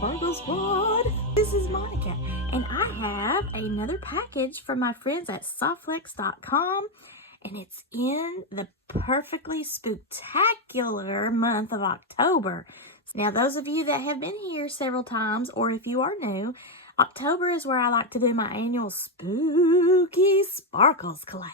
Sparkle Squad. This is Monica, and I have another package from my friends at softflex.com, and it's in the perfectly spooktacular month of October. Now, those of you that have been here several times, or if you are new, October is where I like to do my annual Spooky Sparkles collab.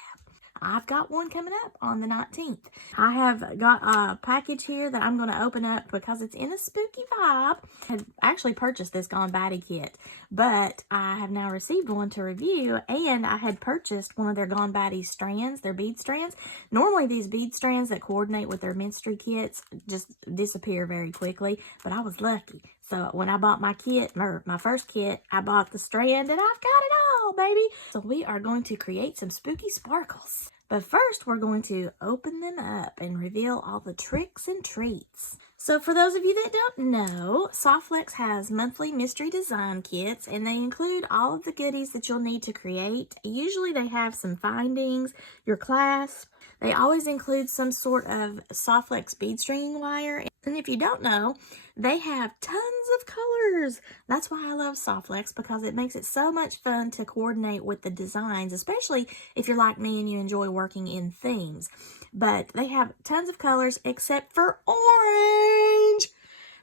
I've got one coming up on the 19th. I have got a package here that I'm going to open up because it's in a spooky vibe. I had actually purchased this Gone Batty kit, but I have now received one to review, and I had purchased one of their Gone Batty strands, their bead strands. Normally, these bead strands that coordinate with their mystery kits just disappear very quickly, but I was lucky. So when I bought my kit, or my first kit, I bought the strand, and I've got it all, baby. So we are going to create some spooky sparkles. But first, we're going to open them up and reveal all the tricks and treats. So for those of you that don't know, Softflex has monthly mystery design kits, and they include all of the goodies that you'll need to create. Usually they have some findings, your clasp. They always include some sort of Softflex bead stringing wire. And if you don't know, they have tons of colors. That's why I love Softflex, because it makes it so much fun to coordinate with the designs, especially if you're like me and you enjoy working in themes. But they have tons of colors except for orange.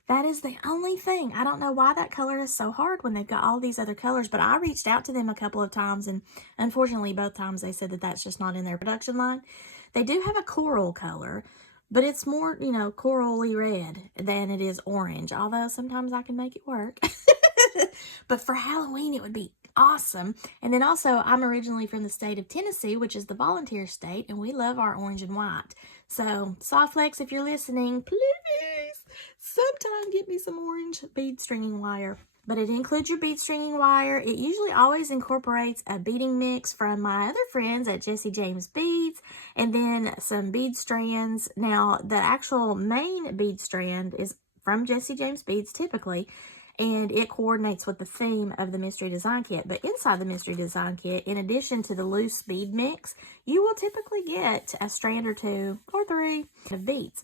That is the only thing. I don't know why that color is so hard when they've got all these other colors, but I reached out to them a couple of times, and unfortunately both times they said that that's just not in their production line. They do have a coral color, but it's more, you know, corally red than it is orange, although sometimes I can make it work. But for Halloween, it would be awesome. And then also, I'm originally from the state of Tennessee, which is the volunteer state, and we love our orange and white. So, Softflex, if you're listening, please sometime get me some orange bead stringing wire. But it includes your bead stringing wire. It usually always incorporates a beading mix from my other friends at Jesse James Beads, and then some bead strands. Now, the actual main bead strand is from Jesse James Beads typically, and it coordinates with the theme of the Mystery Design Kit. But inside the Mystery Design Kit, in addition to the loose bead mix, you will typically get a strand or two or three of beads.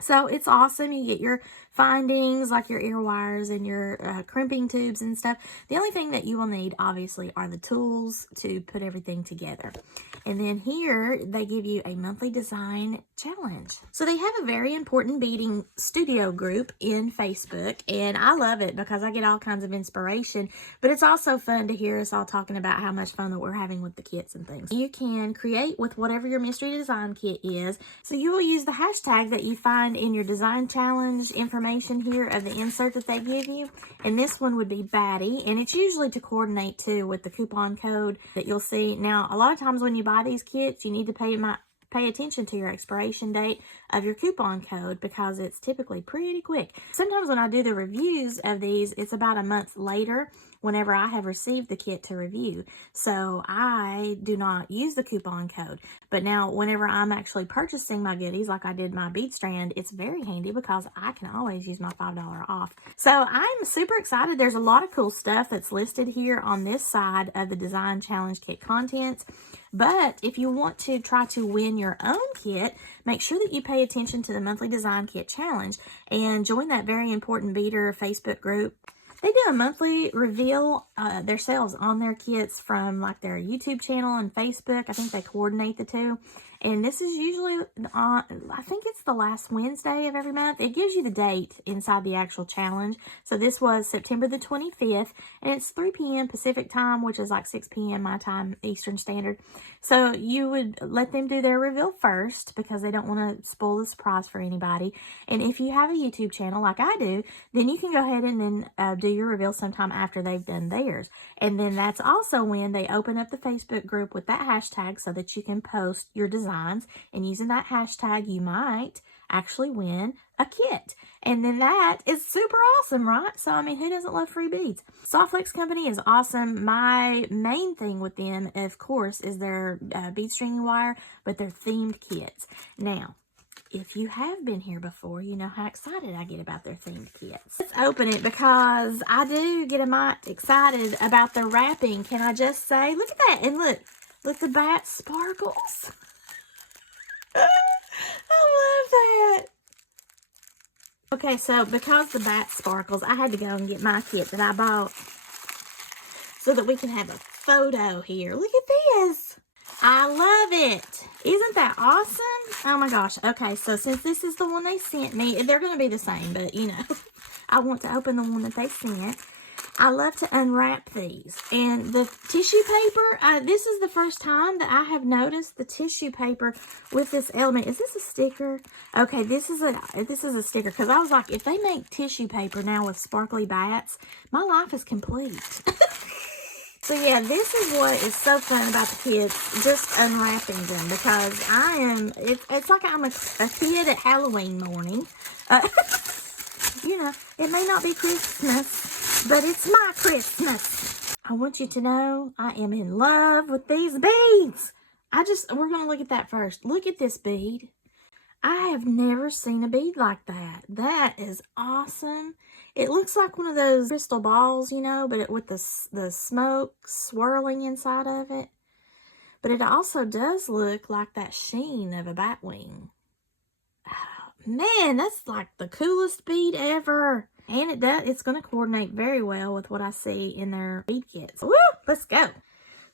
So it's awesome. You get your findings like your ear wires and your crimping tubes and stuff. The only thing that you will need, obviously, are the tools to put everything together. And then here, they give you a monthly design challenge. So they have a very important beading studio group in Facebook, and I love it because I get all kinds of inspiration, but it's also fun to hear us all talking about how much fun that we're having with the kits and things. You can create with whatever your mystery design kit is. So you will use the hashtag that you find in your design challenge information here of the insert that they give you, and this one would be Batty, and it's usually to coordinate too with the coupon code that you'll see. Now, a lot of times when you buy these kits, you need to pay attention to your expiration date of your coupon code, because it's typically pretty quick. Sometimes when I do the reviews of these, it's about a month later whenever I have received the kit to review. So I do not use the coupon code. But now whenever I'm actually purchasing my goodies, like I did my bead strand, it's very handy because I can always use my $5 off. So I'm super excited. There's a lot of cool stuff that's listed here on this side of the Design Challenge Kit contents. But if you want to try to win your own kit, make sure that you pay attention to the Monthly Design Kit Challenge and join that very important beader Facebook group. They do a monthly reveal themselves on their kits from like their YouTube channel and Facebook. I think they coordinate the two. And this is usually on, I think it's the last Wednesday of every month. It gives you the date inside the actual challenge. So this was September the 25th, and it's 3 p.m. Pacific time, which is like 6 p.m. my time, Eastern Standard. So you would let them do their reveal first because they don't want to spoil the surprise for anybody. And if you have a YouTube channel like I do, then you can go ahead and then do your reveal sometime after they've done theirs. And then that's also when they open up the Facebook group with that hashtag so that you can post your designs. And using that hashtag, you might actually win a kit. And then that is super awesome, right? So, I mean, who doesn't love free beads? Softflex Company is awesome. My main thing with them, of course, is their bead stringing wire, but their themed kits. Now, if you have been here before, you know how excited I get about their themed kits. Let's open it because I do get a mite excited about the wrapping. Can I just say, look at that. And look the bat sparkles. I love that. Okay, so because the bat sparkles, I had to go and get my kit that I bought so that we can have a photo here. Look at this. I love it. Isn't that awesome? Oh my gosh. Okay, so since this is the one they sent me, they're going to be the same, but you know, I want to open the one that they sent. I love to unwrap these. And the tissue paper, this is the first time that I have noticed the tissue paper with this element. Is this a sticker? Okay, this is a sticker, because I was like, if they make tissue paper now with sparkly bats, my life is complete. So yeah, this is what is so fun about the kids, just unwrapping them, because it's like I'm a kid at Halloween morning. You know, it may not be Christmas, but it's my Christmas. I want you to know I am in love with these beads. We're going to look at that first. Look at this bead. I have never seen a bead like that. That is awesome. It looks like one of those crystal balls, you know, but with the smoke swirling inside of it. But it also does look like that sheen of a bat wing. Man, that's like the coolest bead ever. And it's going to coordinate very well with what I see in their bead kits. Woo! Let's go.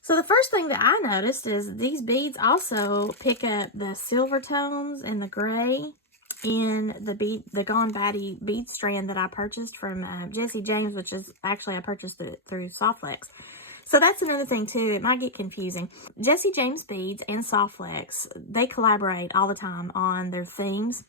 So the first thing that I noticed is these beads also pick up the silver tones and the gray in the Gone Batty bead strand that I purchased from Jesse James, which is actually I purchased it through Softflex. So that's another thing too. It might get confusing. Jesse James Beads and Softflex, they collaborate all the time on their themes.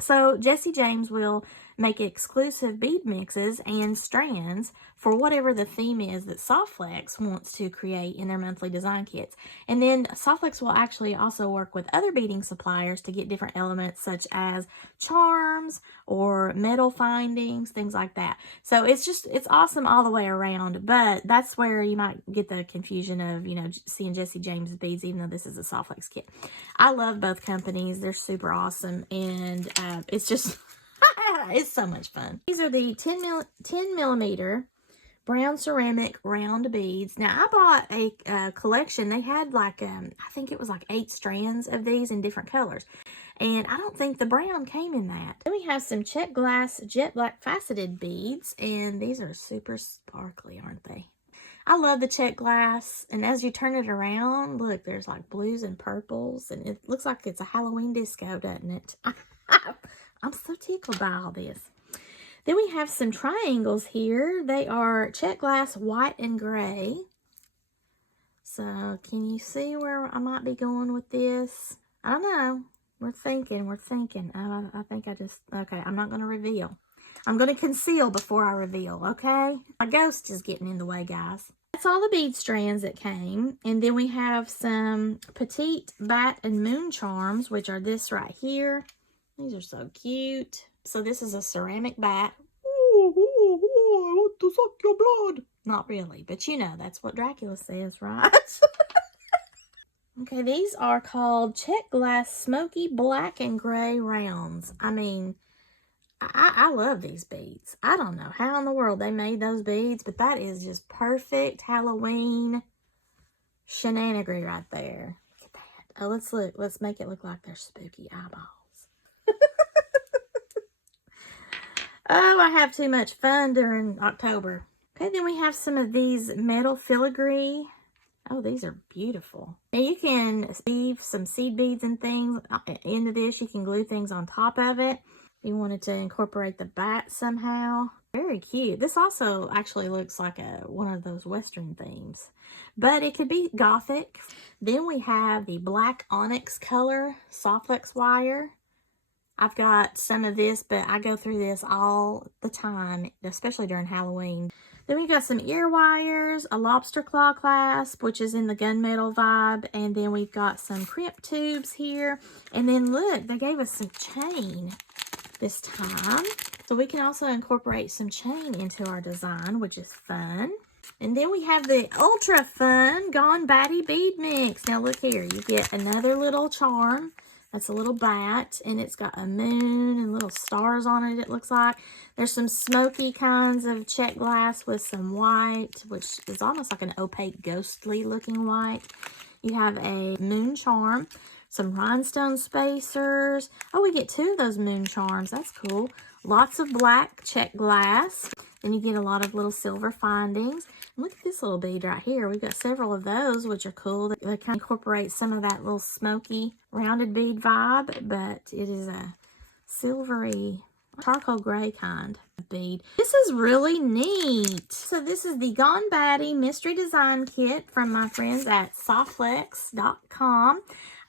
So Jesse James will make exclusive bead mixes and strands for whatever the theme is that Softflex wants to create in their monthly design kits. And then Softflex will actually also work with other beading suppliers to get different elements such as charms or metal findings, things like that. So it's awesome all the way around, but that's where you might get the confusion of, you know, seeing Jesse James beads, even though this is a Softflex kit. I love both companies. They're super awesome, and it's just... it's so much fun. These are the 10 millimeter brown ceramic round beads. Now, I bought a collection. They had like, I think it was like 8 strands of these in different colors. And I don't think the brown came in that. Then we have some check glass jet black faceted beads. And these are super sparkly, aren't they? I love the check glass. And as you turn it around, look, there's like blues and purples. And it looks like it's a Halloween disco, doesn't it? I'm so tickled by all this. Then we have some triangles here. They are check glass white and gray. So can you see where I might be going with this? I don't know. We're thinking. I think okay, I'm not going to reveal. I'm going to conceal before I reveal, okay? My ghost is getting in the way, guys. That's all the bead strands that came. And then we have some petite bat and moon charms, which are this right here. These are so cute. So this is a ceramic bat. Ooh, I want to suck your blood. Not really, but you know, that's what Dracula says, right? Okay, these are called check glass smoky black and gray rounds. I mean, I love these beads. I don't know how in the world they made those beads, but that is just perfect Halloween shenanigery right there. Look at that. Oh, let's look. Let's make it look like they're spooky eyeballs. Oh, I have too much fun during October. Okay, then we have some of these metal filigree. Oh, these are beautiful. Now you can weave some seed beads and things into this. You can glue things on top of it. If you wanted to incorporate the bat somehow. Very cute. This also actually looks like one of those Western themes. But it could be Gothic. Then we have the black onyx color Softflex wire. I've got some of this, but I go through this all the time, especially during Halloween. Then we got some ear wires, a lobster claw clasp, which is in the gunmetal vibe. And then we've got some crimp tubes here. And then look, they gave us some chain this time. So we can also incorporate some chain into our design, which is fun. And then we have the ultra fun Gone Batty bead mix. Now look here, you get another little charm. That's a little bat, and it's got a moon and little stars on it, it looks like. There's some smoky kinds of check glass with some white, which is almost like an opaque, ghostly looking white. You have a moon charm, some rhinestone spacers. Oh, we get 2 of those moon charms. That's cool. Lots of black check glass. Then you get a lot of little silver findings. And look at this little bead right here. We've got several of those, which are cool. They kind of incorporate some of that little smoky rounded bead vibe, but it is a silvery charcoal gray kind of bead. This is really neat. So this is the Gone Batty Mystery Design Kit from my friends at sparkle-tastic.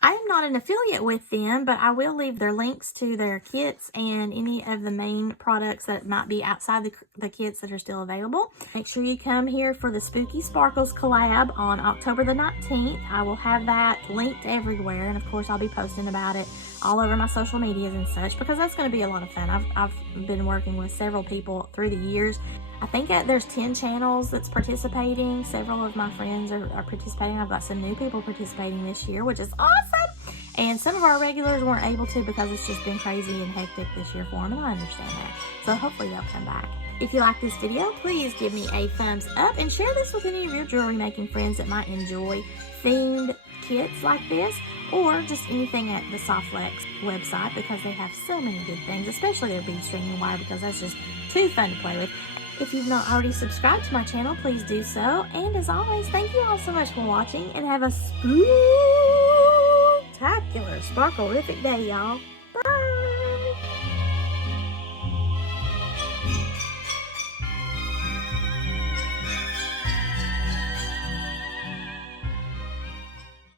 I am not an affiliate with them, but I will leave their links to their kits and any of the main products that might be outside the kits that are still available. Make sure you come here for the Spooky Sparkles collab on October the 19th. I will have that linked everywhere, and of course I'll be posting about it all over my social medias and such, because that's going to be a lot of fun. I've been working with several people through the years. I think there's 10 channels that's participating. Several of my friends are participating. I've got some new people participating this year, which is awesome. And some of our regulars weren't able to because it's just been crazy and hectic this year for them, and I understand that. So hopefully they'll come back. If you like this video, please give me a thumbs up and share this with any of your jewelry making friends that might enjoy themed kits like this, or just anything at the Softlex website, because they have so many good things, especially their bead string and wire, because that's just too fun to play with. If you've not already subscribed to my channel, please do so. And as always, thank you all so much for watching, and have a spooktacular, sparkle-rific day, y'all. Bye!